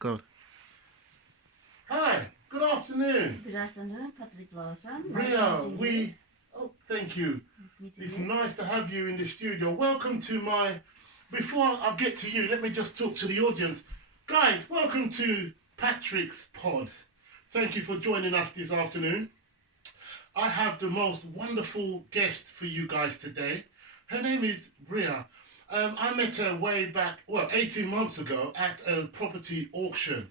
Go. Hi, good afternoon. Good afternoon, Patrick Lawson. Ria, thank you. Nice meeting It's you. nice to have you in the studio. Welcome to before I get to you, let me just talk to the audience. Guys, welcome to Patrick's pod. Thank you for joining us this afternoon. I have the most wonderful guest for you guys today. Her name is Ria. I met her way back, 18 months ago at a property auction.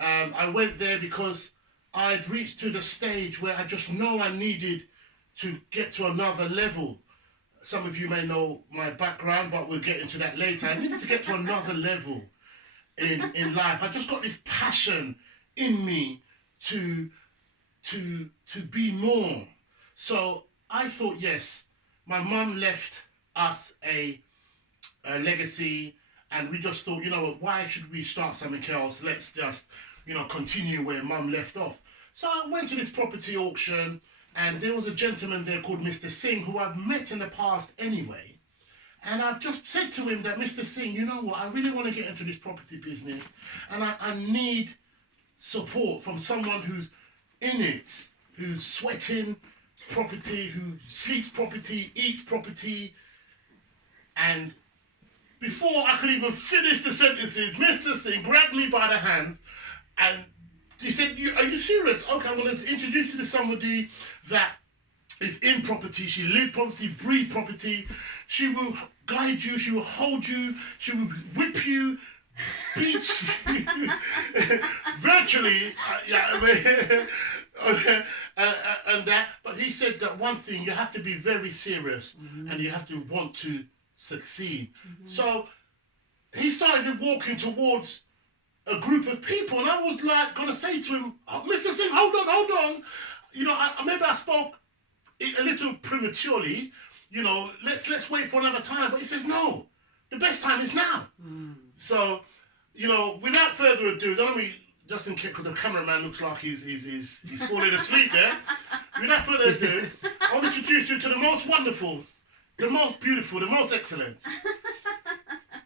I went there because I'd reached to the stage where I just know I needed to get to another level. Some of you may know my background, but we'll get into that later. I needed to get to another level in life. I just got this passion in me to be more. So I thought, yes, my mum left us a legacy, and we just thought, why should we start something else? Let's just, continue where mum left off. So I went to this property auction, and there was a gentleman there called Mr. Singh, who I've met in the past anyway. And I've just said to him that, Mr. Singh, you know what, I really want to get into this property business, and I need support from someone who's in it, who's sweating property, who sleeps property, eats property. And before I could even finish the sentences, Mr. Singh grabbed me by the hands and he said, are you serious? Okay, I'm going to introduce you to somebody that is in property. She lives property, breathes property. She will guide you, she will hold you, she will whip you, beat you, virtually, and that. But he said that one thing, you have to be very serious, and you have to want to succeed. So he started walking towards a group of people, and I was like going to say to him, oh, Mr. Singh, hold on. Maybe I spoke a little prematurely. Let's wait for another time. But he said, no, the best time is now. So, without further ado, don't let me, just in case, because the cameraman looks like he's falling asleep there. Without further ado, I'll introduce you to the most wonderful, the most beautiful, the most excellent.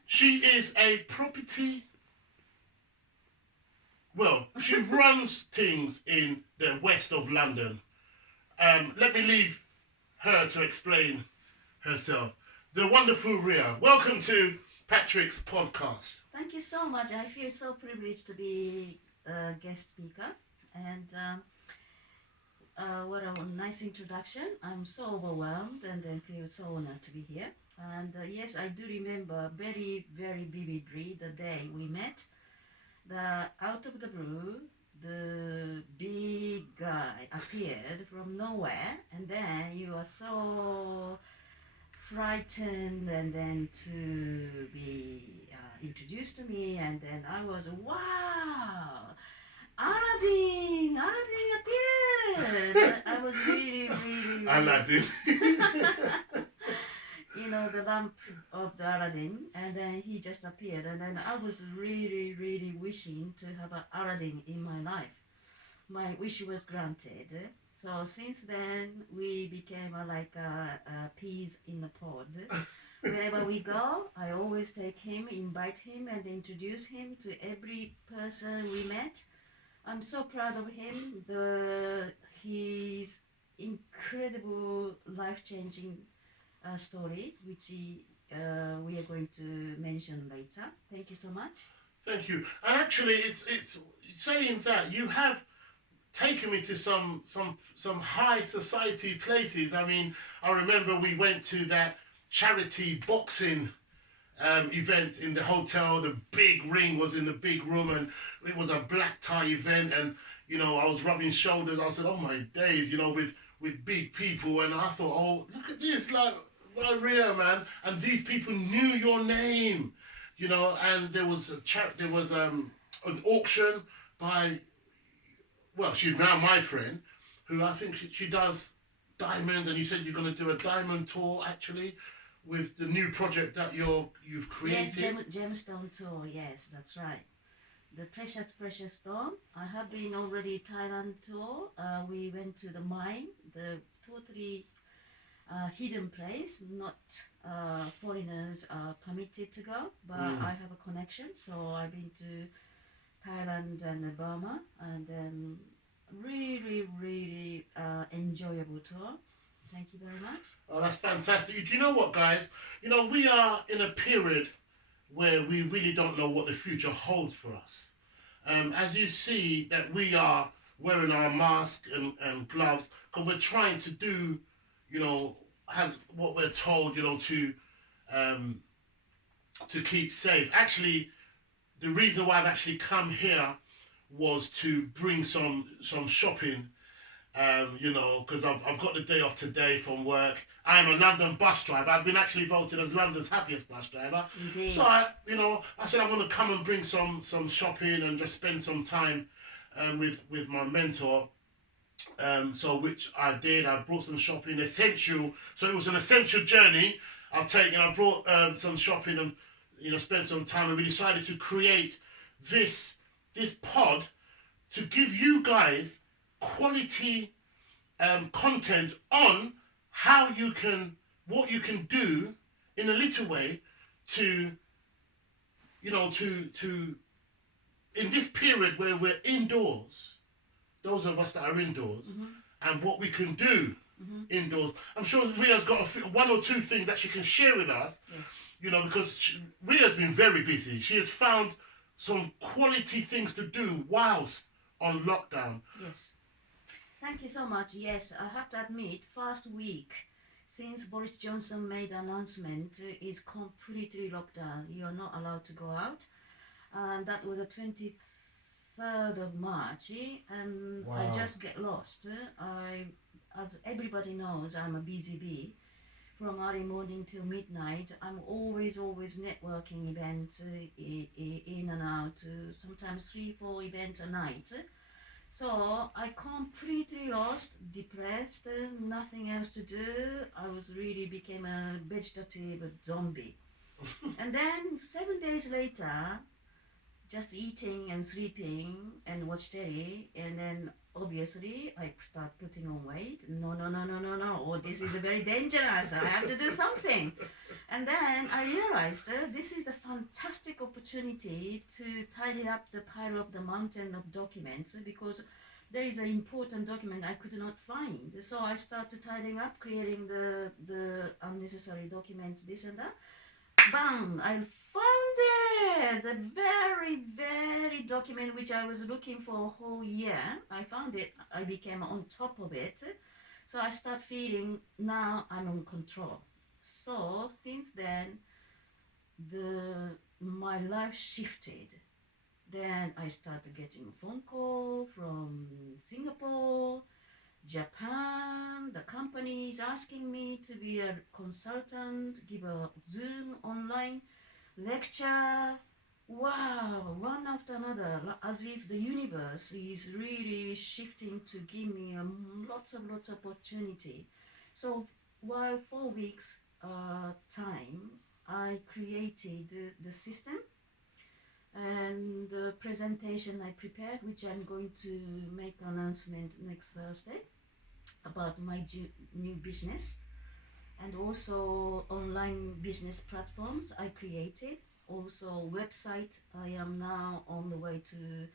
She is a property... she runs things in the west of London. Let me leave her to explain herself. The wonderful Ria. Welcome to Patrick's podcast. Thank you so much. I feel so privileged to be a guest speaker. And what a nice introduction. I'm so overwhelmed and I feel so honored to be here. And yes, I do remember very, very vividly the day we met. Out of the blue, the big guy appeared from nowhere, and then you were so frightened, and then to be introduced to me, and then I was, wow, Aladdin appeared. I was really, really Aladdin. the lamp of the Aladdin, and then he just appeared, and then I was really, really wishing to have an Aladdin in my life. My wish was granted. So since then, we became like peas in a pod. Wherever we go, I always take him, invite him, and introduce him to every person we met. I'm so proud of him. His incredible life-changing story, which we are going to mention later. Thank you so much. Thank you. And actually, it's saying that you have taken me to some high society places. I mean, I remember we went to that charity boxing event in the hotel. The big ring was in the big room, and it was a black tie event. And I was rubbing shoulders. I said, "Oh my days!" With big people, and I thought, "Oh, look at this, like Ria, man!" And these people knew your name, And there was an auction by. Well, she's now my friend, who I think she does diamonds, and you said you're going to do a diamond tour, actually, with the new project that you've created. Yes, gemstone tour, yes, that's right. The precious stone. I have been already Thailand tour. We went to the mine, the totally hidden place, not foreigners are permitted to go, but I have a connection, so I've been to Thailand and Burma, and really, really enjoyable tour. Thank you very much. Oh, that's fantastic. Do you know what, guys? You know, we are in a period where we really don't know what the future holds for us. As you see that we are wearing our mask and gloves, because we're trying to do, you know, has what we're told, you know, um, to keep safe. Actually, the reason why I've actually come here was to bring some shopping. You know, because I've got the day off today from work. I am a London bus driver. I've been actually voted as London's happiest bus driver. Indeed. So I said I'm going to come and bring some shopping and just spend some time with my mentor. So which I did. I brought some shopping, essential. So it was an essential journey. I brought some shopping and spent some time, and we decided to create this pod to give you guys quality content on what you can do in a little way to in this period where we're indoors, those of us that are indoors, and what we can do indoors. I'm sure Ria's got one or two things that she can share with us. Yes. Because Ria's been very busy. She has found some quality things to do whilst on lockdown. Yes. Thank you so much. Yes, I have to admit, first week since Boris Johnson made the announcement is completely locked down. You are not allowed to go out. And that was the 23rd of March. And Wow. I just get lost. As everybody knows, I'm a busy bee. From early morning till midnight, I'm always networking events in and out, sometimes 3-4 events a night. So I completely lost, depressed, nothing else to do. I was really became a vegetative zombie. And then 7 days later, just eating and sleeping and watch telly, and then obviously I start putting on weight. No. Oh, this is very dangerous. I have to do something. And then I realized this is a fantastic opportunity to tidy up the pile of the mountain of documents, because there is an important document I could not find. So I started tidying up, creating the unnecessary documents, this and that. Bang! I found it! The very, very document which I was looking for a whole year. I found it. I became on top of it. So I start feeling now I'm in control. So since then, my life shifted. Then I started getting a phone call from Singapore, Japan. The company is asking me to be a consultant, give a Zoom online lecture. Wow, one after another, as if the universe is really shifting to give me lots of opportunity. So while 4 weeks time, I created the system and the presentation I prepared, which I'm going to make an announcement next Thursday about my new business, and also online business platforms I created. Also website I am now on the way to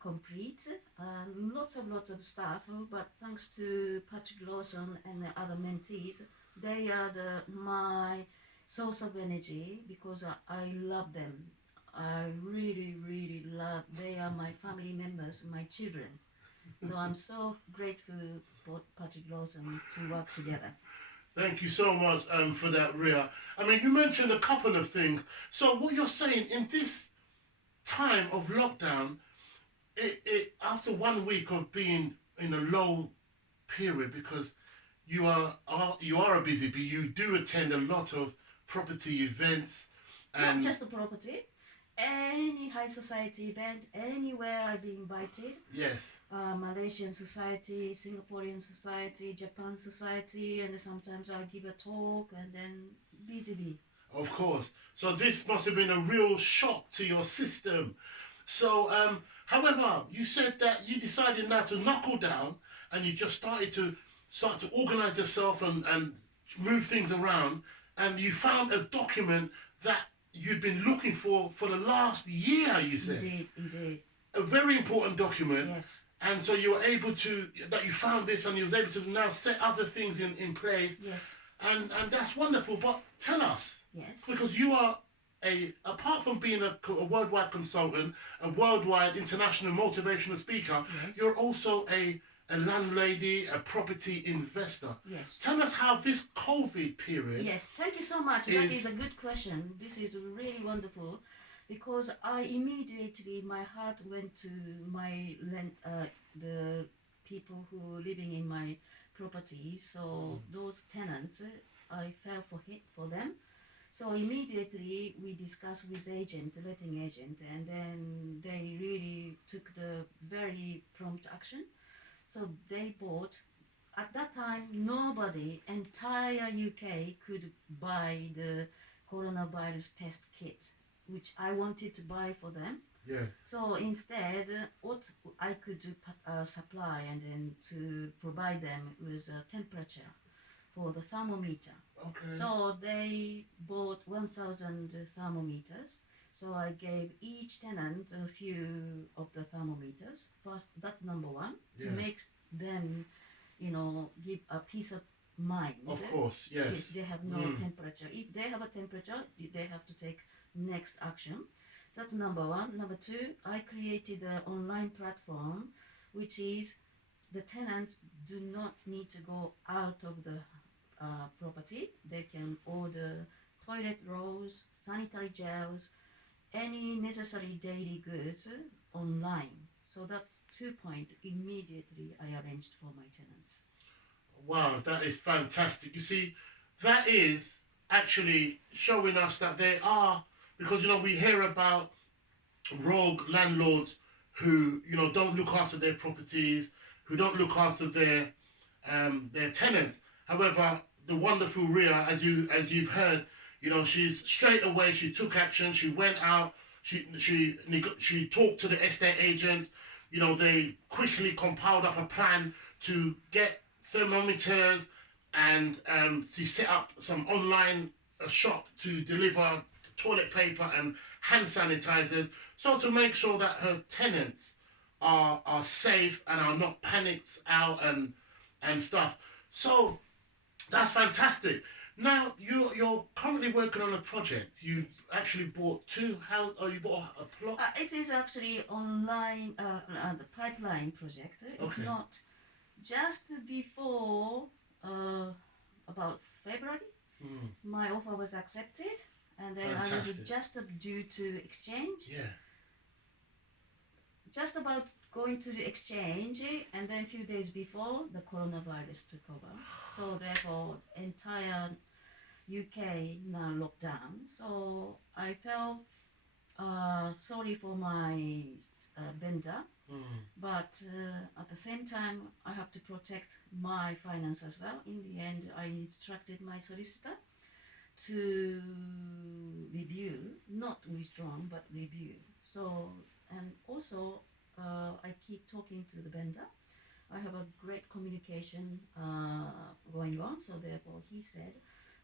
complete, and lots of stuff. But thanks to Patrick Lawson and the other mentees, they are my source of energy, because I love them. I really love. They are my family members, my children. So I'm so grateful for Patrick Lawson to work together. Thank you so much for that, Ria. I mean, you mentioned a couple of things. So what you're saying, in this time of lockdown, it after 1 week of being in a low period, because you are a busy bee, you do attend a lot of property events. And not just the property, any high society event, anywhere I've been invited. Yes. Malaysian society, Singaporean society, Japan society, and sometimes I give a talk, and then busy bee. Of course. So this must have been a real shock to your system. So, however, you said that you decided now to knuckle down, and you just started to organize yourself and move things around, and you found a document that you'd been looking for the last year, you said. Indeed. very important document. Yes. And so you were able to, that you found this and you was able to now set other things in place. Yes. And that's wonderful. But tell us, Yes. because you are apart from being a worldwide consultant, a worldwide international motivational speaker, Yes. you're also a landlady, a property investor. Yes. Tell us how this COVID period. Yes, thank you so much. That is a good question. This is really wonderful, because I immediately, my heart went to the people who are living in my property. So those tenants, I fell for them. So immediately we discussed with letting agent, and then they really took the very prompt action. So they bought. At that time, nobody, entire UK, could buy the coronavirus test kit, which I wanted to buy for them. Yeah. So instead, what I could supply and then to provide them with a temperature for the thermometer. Okay. So they bought 1,000 thermometers. So I gave each tenant a few of the thermometers. First, that's number one, to make them, give a peace of mind. Of course, yes. If they have no temperature. If they have a temperature, they have to take next action. That's number one. Number two, I created an online platform, which is the tenants do not need to go out of the property. They can order toilet rolls, sanitary gels, any necessary daily goods online. So that's 2 points immediately I arranged for my tenants. Wow, that is fantastic. You see, that is actually showing us that there are, because we hear about rogue landlords who don't look after their properties, who don't look after their tenants. However, the wonderful Ria, as you've heard, she's straight away, she took action, she went out, she talked to the estate agents. They quickly compiled up a plan to get thermometers, and she set up some online shop to deliver toilet paper and hand sanitizers, so to make sure that her tenants are safe and are not panicked out and stuff. So that's fantastic. Now you're currently working on a project. You actually bought two houses, or you bought a plot. It is actually online, the pipeline project. It's not just before about February. My offer was accepted, and then I was just due to exchange. Yeah. Just about going to the exchange, and then a few days before, the coronavirus took over. So therefore, entire UK now locked down. So I felt sorry for my vendor, but at the same time, I have to protect my finance as well. In the end, I instructed my solicitor to review, not withdrawn, but review. So, and also I keep talking to the vendor. I have a great communication going on. So therefore, he said,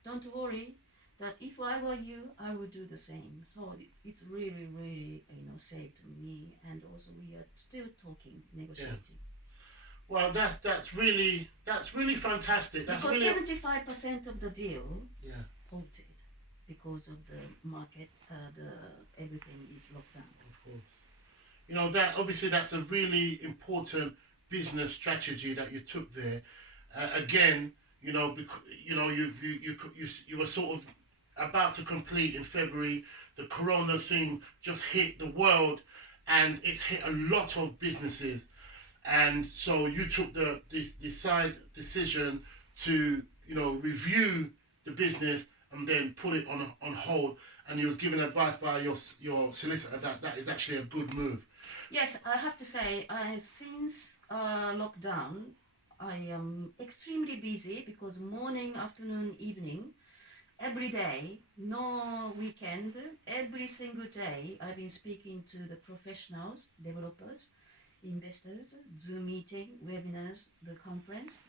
"Don't worry. That if I were you, I would do the same." So it's really, really, saved me, and also we are still talking, negotiating. Yeah. Well, that's really fantastic. That's because really 75% of the deal halted because of the market. Everything is locked down. Of course. That obviously that's a really important business strategy that you took there. Again, because you were sort of about to complete in February. The corona thing just hit the world, and it's hit a lot of businesses. And so you took the decision to review the business and then put it on hold. And you was given advice by your solicitor that is actually a good move. Yes, I have to say, since lockdown, I am extremely busy, because morning, afternoon, evening, every day, no weekend, every single day, I've been speaking to the professionals, developers, investors, Zoom meeting, webinars, the conference.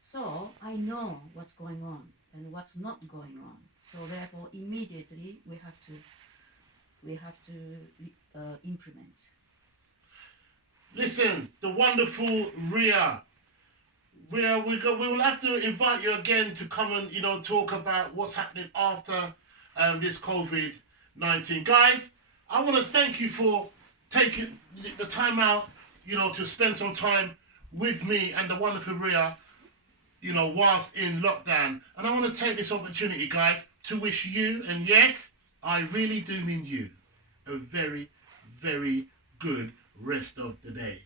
So I know what's going on and what's not going on. So therefore, immediately we have to implement. Listen, the wonderful Ria. Ria, we will have to invite you again to come and, talk about what's happening after this COVID-19. Guys, I want to thank you for taking the time out, to spend some time with me and the wonderful Ria, whilst in lockdown. And I want to take this opportunity, guys, to wish you, and yes, I really do mean you, a very, very good rest of the day.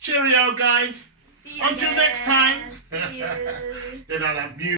Cheerio, guys. See you Until again. next time. See you. Then I'll have music.